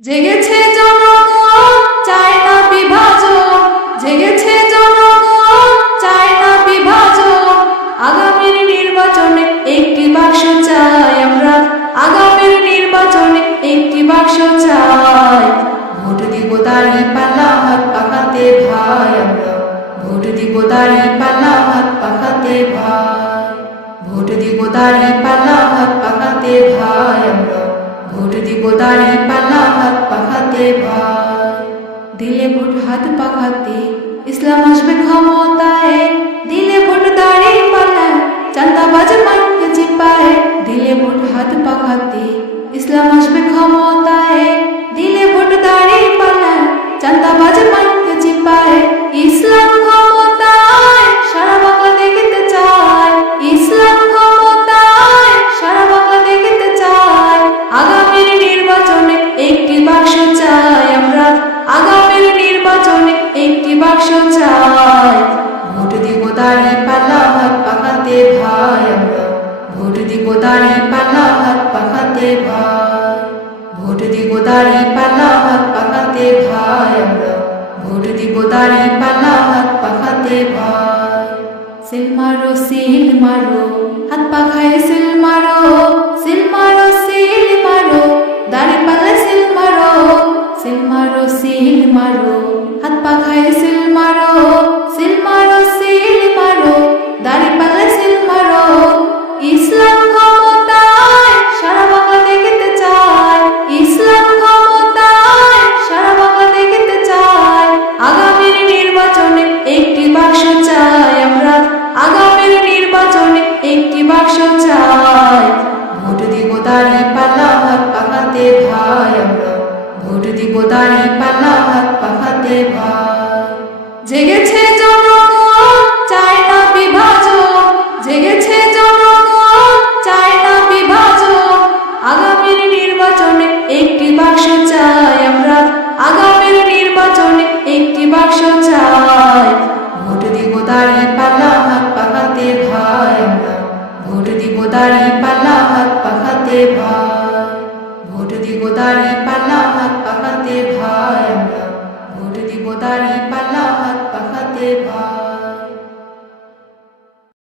জেগেছে জনগণ, চায় না বিভাজন। জেগেছে জনগণ, চায় না বিভাজন। আগামীর নির্বাচনে একটি বাক্স চাই আমরা, আগামীর নির্বাচনে একটি বাক্স চাই। ভোট দিব দাঁড়িপাল্লা, হাত পাকাতে ভাই আমরা। ভোট দিব দাঁড়িপাল্লা, হাত পাকাতে ভাই। ভোট দিব দাঁড়িপাল্লা, হাত পাকাতে ভাই আমরা। ভোট দিব দাঁড়িপাল্লা, হাত পাকাতে ভাই। দিলে ভোট হাত পাকাতে, ইসলাম আসবে ক্ষমতায়। দিলে ভোট দাঁড়িপাল্লা, চাঁদাবাজ মাইকে চিপায়। দিলে ভোট হাত পাকাতে, ইসলাম আসবে ক্ষমতায়। দিলে ভোট দাঁড়িপাল্লা, চাঁদাবাজ মাইকে চিপায়। ইসলাম ক্ষমতায়, সারা বাংলা দেখতে চায়। ইসলাম ক্ষমতায়, সারা বাংলা দেখতে চায়। আগামীর নির্বাচনে একটি বাক্স চাই আমরা, আগামীর নির্বাচনে একটি বাক্স চাই। ভোট দিব দাঁড়িপাল্লা, হাত পাকাতে ভাই আমরা। ভোট দিব দাঁড়িপাল্লা, হাত পাকাতে ভাই। ভোট দিব দাঁড়িপাল্লা, হাত পাকাতে ভাই আমরা। ভোট দিব দাঁড়িপাল্লা, হাত পাকাতে ভাই। সিল মারো সিল মারো, হাত পাখায় সিল মারো। সিল মারো সিল মারো, দাঁড়িপাল্লা সিল মারো। সিল মারো সিল মারো, হাত পাখায় সিল মারো। সিল মারো সিল মারো, দাঁড়িপাল্লা সিল মারো। ইসলাম ক্ষমতায়, সারা বাংলা দেখতে চায়। ইসলাম ক্ষমতায়, সারা বাংলা দেখতে চায়। আগামীর নির্বাচনে একটি বাক্স চাই আমরা, আগামীর নির্বাচনে একটি বাক্স চাই। ভোট দিব দাঁড়িপাল্লা, হাত পাকাতে ভাই আমরা। ভোট দিব দাঁড়িপাল্লা, হাত পাকাতে ভাই। জেগেছে জনগণ, চায় না বিভাজন। জেগেছে জনগণ, চায় না বিভাজন। আগামীর নির্বাচনে একটি বাক্স চাই আমরা, আগামীর নির্বাচনে একটি বাক্স চাই। ভোট দিব দাঁড়িপাল্লা, হাত পাকাতে ভাই আমরা। ভোট দিব দাঁড়িপাল্লা, হাত পাকাতে ভাই। ভোট দিব দাঁড়িপাল্লা।